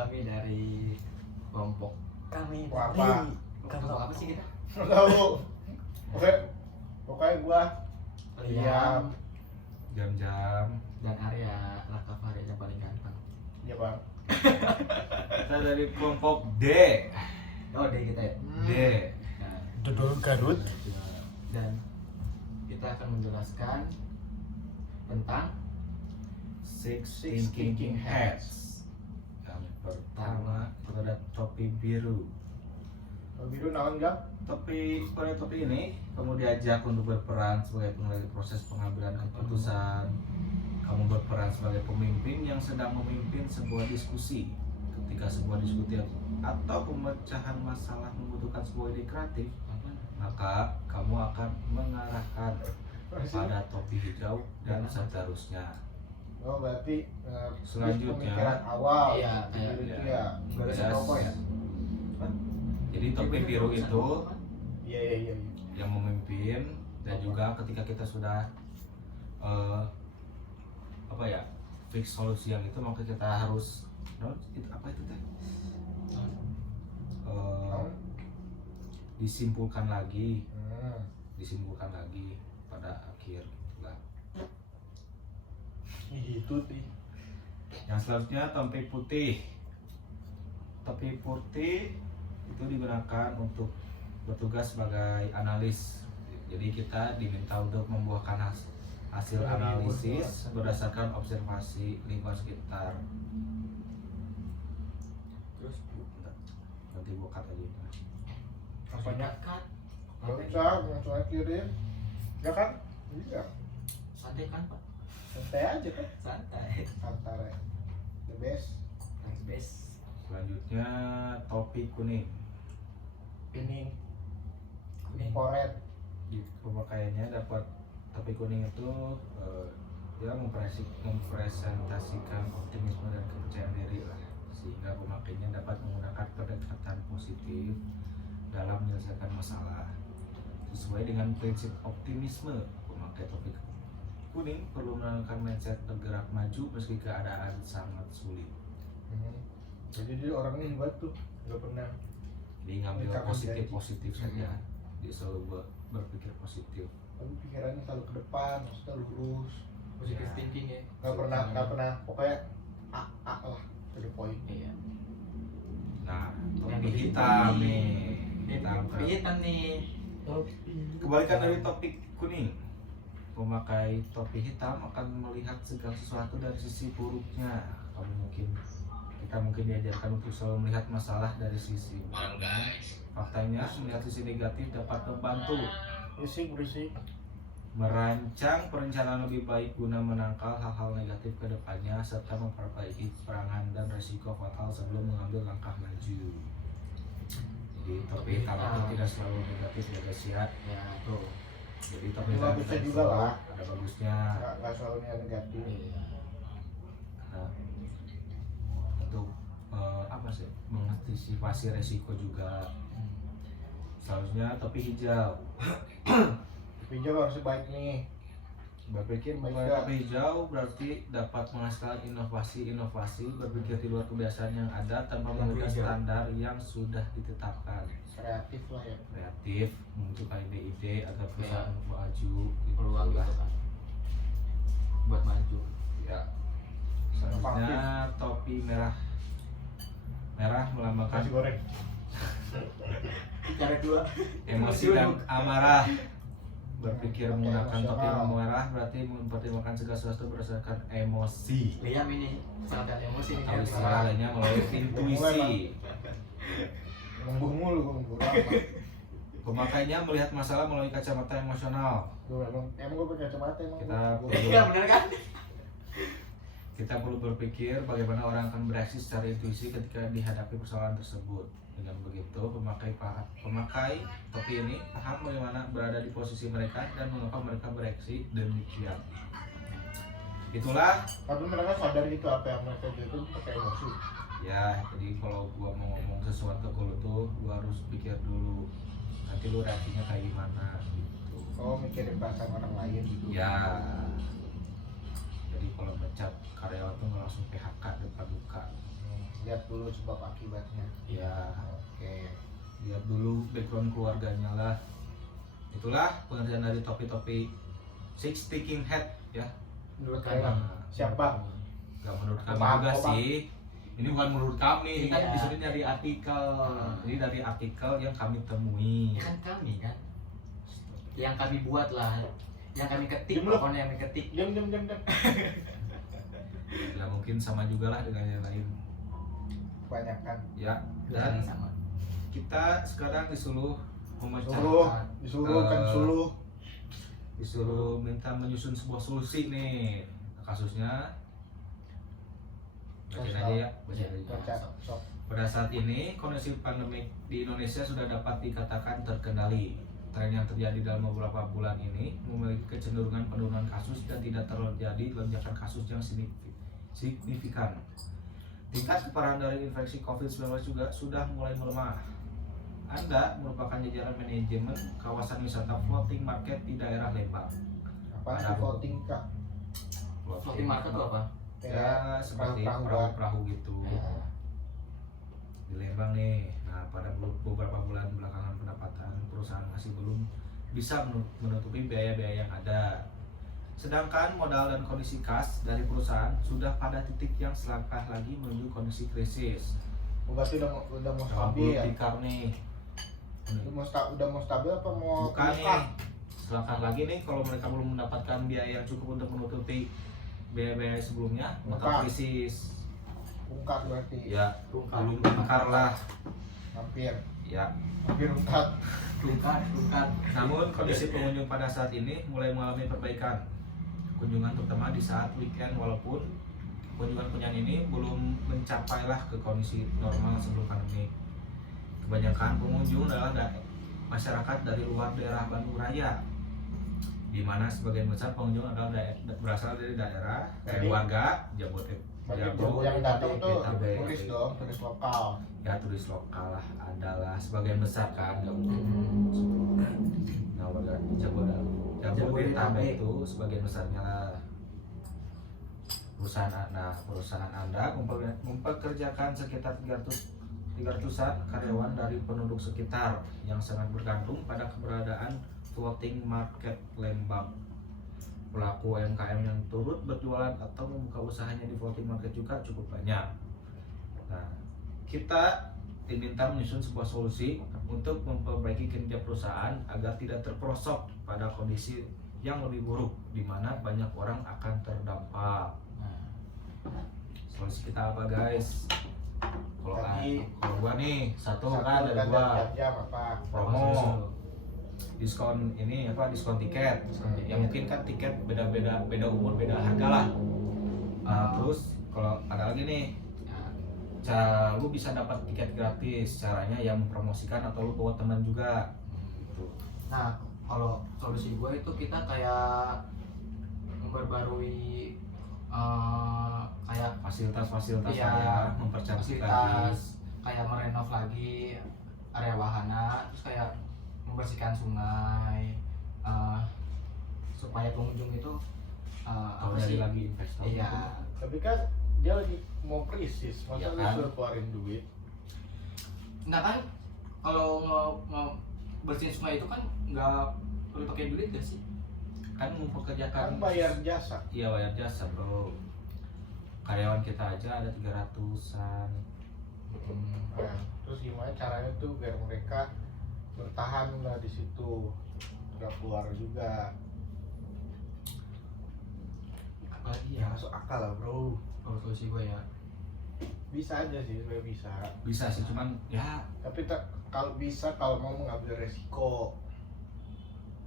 Kami dari kelompok kami Apa? kelompok apa sih kita? Tahu. Oke. Pokoknya gua Liam Jam-jam. dan Arya Rakavari yang paling ganteng. Iya, Bang. Kita dari kelompok D. Oh, deh kita ya. D. Nah, Dodol Garut. dan kita akan menjelaskan tentang Six Thinking Hats. Yang pertama kita ada topi biru. Kalau biru naon enggak? Pada topi ini kamu diajak untuk berperan sebagai pengendali proses pengambilan keputusan. Kamu berperan sebagai pemimpin yang sedang memimpin sebuah diskusi. Ketika sebuah diskusi atau pemecahan masalah membutuhkan sebuah ide kreatif, maka kamu akan mengarahkan pada topi hijau dan seterusnya. Oh, berarti Selanjutnya. pemikiran awal. Iya, Biru iya. itu ya. Baru Yes. rokok ya. Jadi topi biru itu Iya. yang memimpin, dan juga ketika kita sudah fix solusi yang itu, maka kita harus apa itu teh disimpulkan lagi pada akhir lah. Itu sih. Yang selanjutnya topi putih. Topi putih itu digunakan untuk bertugas sebagai analis. Jadi kita diminta untuk membuahkan hasil analisis berdasarkan observasi lingkungan sekitar. Terus Nanti gua cut aja. Apanya? cut. Enggak usah, langsung aja kirim. Ya kan? Iya. Santai kan, Pak? Santai aja kan. Santai. Antara the best. Next best. Selanjutnya topi kuning. Ini Kuning. koret. Di pemakaiannya dapat topi kuning itu dia mempresentasikan optimisme dan kepercayaan diri lah, sehingga pemakainya dapat menggunakan pendekatan positif dalam menyelesaikan masalah. Sesuai dengan prinsip optimisme, pemakai topi kuning perlu menanamkan mindset bergerak maju meski keadaan sangat sulit. Jadi dia orangnya hebat tuh, nggak pernah. Jadi ngambil Mereka positif saja, dia selalu berpikir positif. Tapi pikirannya selalu ke depan, maksudnya lurus. Positive Ya. thinking ya. Nggak pernah, pokoknya A lah, to the point. Iya. Nah, Yang topi hitam hitam nih. nih, hitam kan. Hitam nih. Kebalikan dari topi kuning, pemakai topi hitam akan melihat segala sesuatu dari sisi buruknya. Kita mungkin diajarkan untuk selalu melihat masalah dari sisi buruknya. Faktanya, melihat sisi negatif dapat membantu Berisik. merancang perencanaan lebih baik guna menangkal hal-hal negatif ke depannya serta memperbaiki perangan dan resiko fatal sebelum mengambil langkah maju. Jadi topi hitam itu tidak selalu negatif ya guys ya. Ya, tuh. Jadi topi Ada hitam bagusnya itu juga lah. ada bagusnya. Nggak selalu yang negatif. Iya. Nah, untuk mengantisipasi resiko juga. Seharusnya topi hijau. Hijau harus baik nih. Berpikir menggunakan topi hijau berarti dapat menghasilkan inovasi, berpikir di luar kebiasaan yang ada tanpa menggunakan standar yang sudah ditetapkan. Kreatif lah ya. Kreatif, menunjukkan ide-ide agar perusahaan maju. Peluang lah. gitu kan. Buat maju. Ya. Selanjutnya topi merah. Merah melambangkan Nasi goreng. Cara dua. emosi dan amarah. Berpikir menggunakan topi merah berarti mempertimbangkan segala sesuatu berdasarkan emosi. Liam ini sangat ada emosi nih. Atau istilah lainnya melalui intuisi. Ngomong mulu gue Pemakainya melihat masalah melalui kacamata emosional. emang gue pakai kacamata emang. Iya benar kan? Kita perlu berpikir bagaimana orang akan bereaksi secara intuisi ketika dihadapi persoalan tersebut. Dengan begitu, pemakai topi ini paham bagaimana berada di posisi mereka dan mengapa mereka bereaksi demikian. Itulah Tapi mereka sadar itu apa yang mereka itu pakai emosi. ya. Jadi kalau gua mau ngomong sesuatu ke lu tuh, gua harus pikir dulu. Nanti lu reaksinya kayak gimana gitu. Oh, mikirin perasaan orang lain gitu. Ya. Jadi kalau mecat karyawan tuh nggak langsung PHK depan muka. lihat dulu sebab akibatnya. Ya, Oke. lihat dulu background keluarganya lah. Itulah pengertian dari topi-topi Six Sticking Hat ya. Menurut kalian siapa? Gak menurut kami Paham, juga paham. sih. Ini bukan menurut kami, ini kan Iya. disuruh dari artikel. Ini dari artikel yang kami temui. Ya kan kami kan yang kami buat lah, yang kami ketik, Diam lu. pokoknya yang kami ketik. Diam. Ya mungkin sama juga lah dengan yang lain. Kebanyakan. Ya, dan kita sekarang disuruh Disuruh kan disuruh minta menyusun sebuah solusi nih kasusnya. Bacain aja ya, bacain aja. baca sok. Pada saat ini, kondisi pandemik di Indonesia sudah dapat dikatakan terkendali. Tren yang terjadi dalam beberapa bulan ini memiliki kecenderungan penurunan kasus dan tidak terjadi lonjakan kasus yang signifikan. Tingkat keparahan dari infeksi COVID-19 juga sudah mulai melemah. Anda merupakan jajaran manajemen kawasan wisata floating market di daerah Lembang. Apa Ada voting kak? Floating market itu apa? Ya, seperti perahu-perahu. perahu-perahu gitu. Ya. Di Lembang nih. Nah, pada beberapa bulan belakangan pendapatan perusahaan masih belum bisa menutupi biaya-biaya yang ada. Sedangkan modal dan kondisi kas dari perusahaan sudah pada titik yang selangkah lagi menuju kondisi krisis. Berarti udah mau Dalam stabil ya? tikar nih. Udah mau stabil apa mau Bukan buka? nih. Selangkah lagi nih kalau mereka belum mendapatkan biaya yang cukup untuk menutupi biaya-biaya sebelumnya, maka Buka. krisis. Ungkat berarti. Ya, Rungkat. belum tikar lah. Hampir Ya, ungkat. namun kondisi pengunjung pada saat ini mulai mengalami perbaikan. Kunjungan terutama di saat weekend, walaupun kunjungan ini belum mencapailah ke kondisi normal sebelum pandemi. Kebanyakan pengunjung adalah masyarakat dari luar daerah Bandung Raya, di mana sebagian besar pengunjung adalah berasal dari daerah Jadi, warga Jabodetabek. Yang datang tuh Jabodetabek. turis dong, turis lokal. Ya, turis lokal lah adalah sebagian besar kan, nggak mungkin. Nah, warga Jabodetabek itu sebagian besarnya lah. Perusahaan Anda mempekerjakan sekitar 300-an karyawan dari penduduk sekitar yang sangat bergantung pada keberadaan floating market Lembang. Pelaku UMKM yang turut berjualan atau membuka usahanya di floating market juga cukup banyak. Nah, kita diminta menyusun sebuah solusi untuk memperbaiki kinerja perusahaan agar tidak terperosok pada kondisi yang lebih buruk, di mana banyak orang akan terdampak. Solusi kita apa, guys? Kalau gua nih satu kan dari gua jam apa? promo diskon ini apa, diskon tiket. Ya mungkin kan tiket beda umur, beda harga lah. Terus kalau ada lagi nih, cara lu bisa dapat tiket gratis, caranya yang mempromosikan atau lu bawa teman juga gitu. Nah, kalau solusi gue itu kita kayak memperbarui kayak fasilitas iya, ya, mempercantik lagi. fasilitas, kayak merenov lagi area wahana, terus kayak membersihkan sungai, supaya pengunjung itu Kalau apa dari sih? lagi investor Iya. Tapi kan dia lagi mau krisis, masa Iya lu kan? suruh keluarin duit? Nah kan kalau bersihin sungai itu kan nggak perlu pakai duit gak sih? kan Kan mempekerjakan bayar jasa. iya, bayar jasa bro. Karyawan kita aja ada 300-an. Nah, terus gimana caranya tuh biar mereka bertahan lah di situ, nggak keluar juga? Apalagi Ya ya, masuk akal lah bro. kalau solusi gue ya. Bisa aja sih, sebenarnya bisa. Bisa sih, cuman ya Tapi kalau bisa, kalau mau mengambil resiko.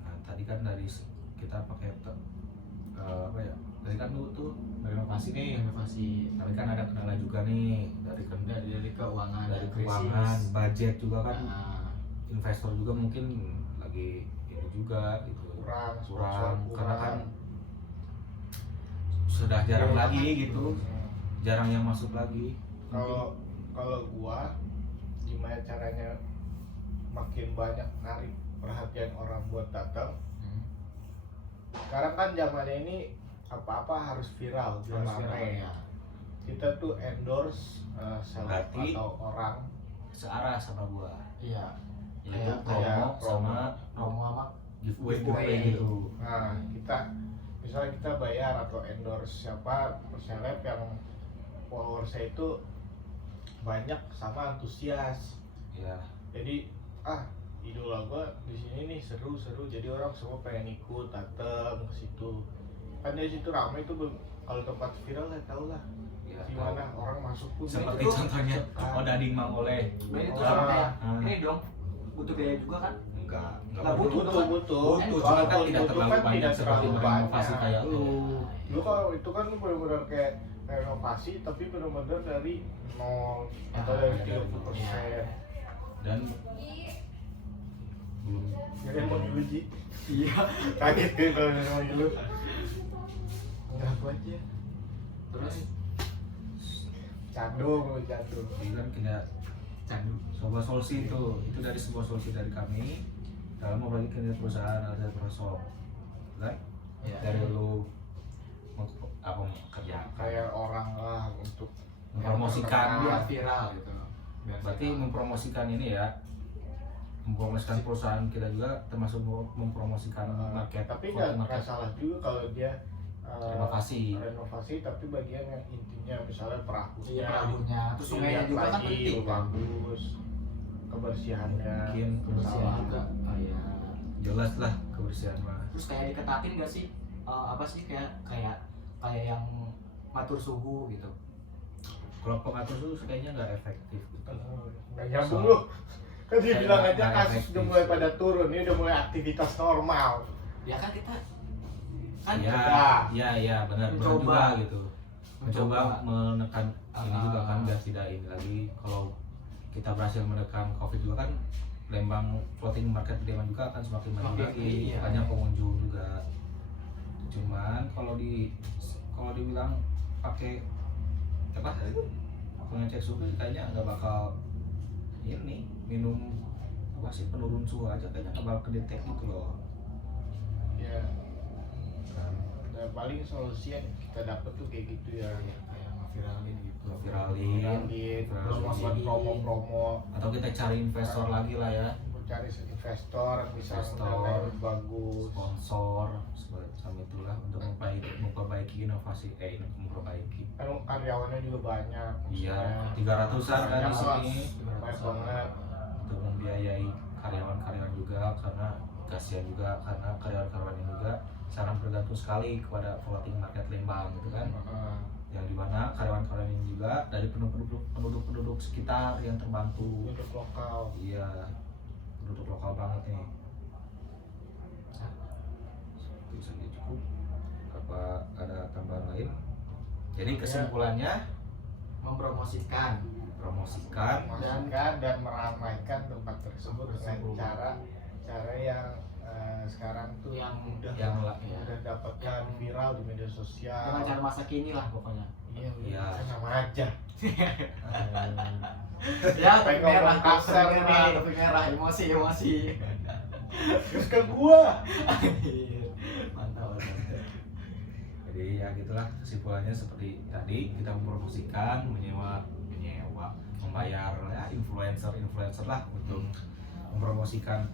nah, tadi kan dari kita pakai apa ya, tadi kan lu tuh renovasi nih, Inovasi tapi kan ada kendala juga nih dari dari keuangan, dari krisis. keuangan, budget juga kan. Nah, Investor juga mungkin lagi ini juga gitu, Kurang, kurang sponsor karena kan kurang. sudah jarang Iya, lagi gitu, Hmm. jarang yang masuk lagi. Kalau gua gimana caranya makin banyak narik perhatian orang buat datang. Sekarang kan zamannya ini apa-apa harus viral, biar harus viral ramai. ya. kita tuh endorse seller Berarti- atau orang searah sama gua, Iya. yaitu Kayak promo sama promo apa? giveaway gitu. Nah, misalnya kita bayar atau endorse siapa seleb yang followersnya itu banyak sama antusias. Ya, Jadi idola gua di sini nih seru, jadi orang semua pengen ikut datang ke situ. Kan dari situ ramai tuh kalau tempat viral ya tau lah ya. gimana orang masuk pun Seperti Itu- contohnya Odading Mangoleh. Nah, itu Ah. kan kayak Ah. ini dong butuh biaya juga kan? Enggak Lah, butuh. butuh Butuh, cuma kan Walaupun tidak butuh terlalu kan banyak tidak seperti terlalu berinovasi banyak. kayak Lu kalau itu kan lu benar-benar kayak renovasi tapi benar-benar dari nol atau dari Ya, 30%. dan belum Jadi mau diuji. Iya. Kaget kan kalau mau dulu. Enggak apa aja. Terus Candu, mau candu. jadi kan tidak candu. sebuah solusi itu dari sebuah solusi dari kami dalam membagi kinerja perusahaan ada proses kan Iya. dari lu apa kerja Kayak orang lah untuk mempromosikan Biar viral gitu. Biar berarti viral. mempromosikan ini ya, mempromosikan perusahaan kita juga termasuk mempromosikan market, tapi market nggak salah juga kalau dia renovasi. renovasi tapi bagian yang intinya misalnya perahunya Iya, perahunya. Terus sungainya dilihat juga kan lagi, penting kan? bagus kebersihannya Mungkin Kebersihan salah. juga. Oh, iya. jelas lah kebersihan mah. Terus kayak diketatin gak sih? Apa sih kayak yang ngatur suhu gitu. Kalau pengatur itu kayaknya nggak efektif gitu. Nggak nyambung So, lu kan dia kayak bilang aja nggak kasus efektif. udah mulai pada turun ini udah mulai aktivitas normal Ya kan kita kan Ya benar Mencoba. juga gitu. Mencoba menekan ini Ah. juga kan biar tidak ini lagi. Kalau kita berhasil menekan COVID juga kan Lembang floating market di Lembang juga akan semakin maju Semakin, lagi, iya. banyak pengunjung juga. Cuman kalau dibilang pakai apa pengecek suhu kayaknya nggak bakal ini minum apa sih penurun suhu aja kayaknya nggak bakal kedetek gitu loh. ya Kan dan paling solusi yang kita dapat tuh kayak gitu ya kayak ngeviralin gitu. viralin terus membuat promo-promo atau kita cari investor lagi lah ya, cari investor yang bisa Investor. mendanai bagus sponsor semacam itulah untuk memperbaiki inovasi memperbaiki. kan karyawannya juga banyak Iya, maksudnya. 300-an kan di Banyak lah. sini Banyak banget untuk membiayai karyawan-karyawan juga karena kasihan juga karena karyawan-karyawan ini juga sangat bergantung sekali kepada floating market Lembang gitu kan. Heeh. Yang dimana karyawan-karyawan ini juga dari penduduk sekitar yang terbantu. Untuk lokal Iya, penduduk lokal banget nih. Itu saja cukup. Apa ada tambahan lain? Jadi kesimpulannya Mempromosikan. promosikan memasukkan dan meramaikan tempat tersebut dengan cara yang sekarang tuh Yang mudah yang lah. ya. Udah dapatkan viral di media sosial. Dengan cara masa kini lah pokoknya. Iya, Iya. kan sama aja. Ya, Pengen tapi merah, ngomong kasar tapi merah, nih. tapi merah, emosi. Terus ke gua. Mantap. Jadi ya gitulah kesimpulannya seperti tadi kita mempromosikan menyewa membayar ya influencer lah untuk mempromosikan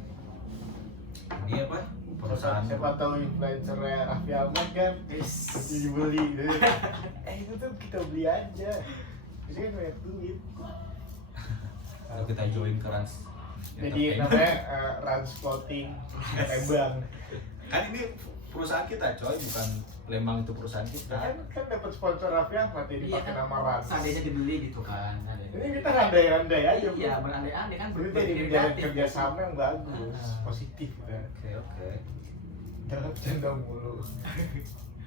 ini apa perusahaan Siapa tahu influencernya Raffi Ahmad kan dibeli gitu. Itu tuh kita beli aja. Bisa kan banyak duit. kalau kita join ke Rans Jadi Entertainment. namanya Rans Floating Lembang. Kan ini perusahaan kita coy, bukan Lembang itu perusahaan kita. Kan dapat sponsor Raffi Ahmad jadi Iya pakai kan, nama Rans. seandainya dibeli gitu kan. Ini kita andai-andai aja. Iya, berandai-andai kan. Ini jadi berpikir menjalin kreatif. kerjasama yang bagus, Ah. positif kan. Oke. Jangan bercanda mulu.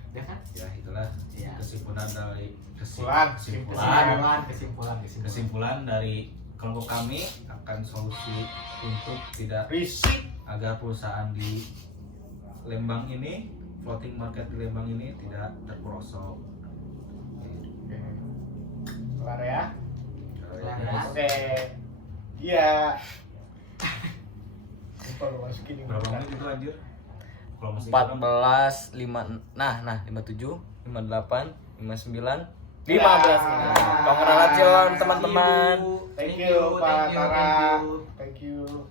Ya kan? Ya itulah Iya. kesimpulan dari Kesimpulan. dari kelompok kami akan solusi untuk tidak Risik. agar perusahaan di Lembang ini floating market di Lembang ini tidak terperosok. Oke. Kelar ya? Kelar ya. Oke. Iya. Lupa lu masukin ini. Berapa menit itu anjir? Kalau masih 14 5 57 58 59 15 ini. Congratulations teman-teman. Thank you Pak Tara. Thank you.